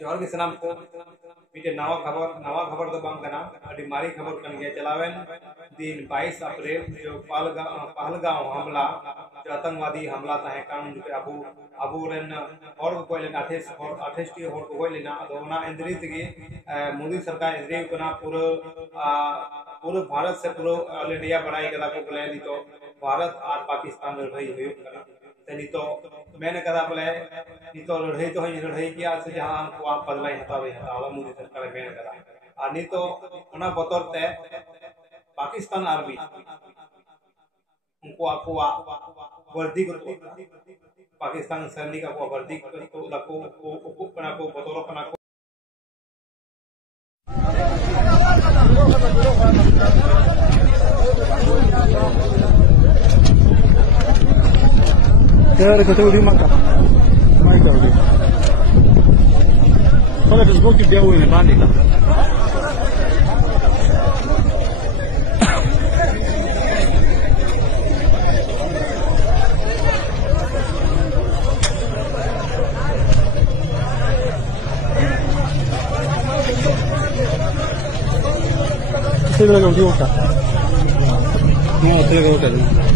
जोहर के सलाम को मीटे नवा खबर तो बांग कना अभी मारी खबर कन गया चलावेन दिन 22 अप्रैल जो पहलगांव हमला जो आतंकवादी हमला तहे कान जो अबू रेन और को लेन 28 टी और को लेना दोना इंद्री तगे मोदी सरकार इंद्री कोना पूरे भारत से पूरे ऑल इंडिया बढ़ाई कदा को बोले नी तो भारत और पाकिस्तान लड़ाई हुई कना तो मैंने कदा बोले नी तो लड़ाई किया से जहां को बदलाई हतावे मोदी सरकार मैंने कदा और नी तो ओना बतर ते पाकिस्तान आर्मी उनको आपको वर्दी को पाकिस्तान सैनिक को वर्दी को लको कना को बतौर कना को Cara, que eu tenho de matar. Mas tá ali. Olha, dos bons que deu o bande. Você vai ver o que eu quero. Não, você vai ver o que eu quero.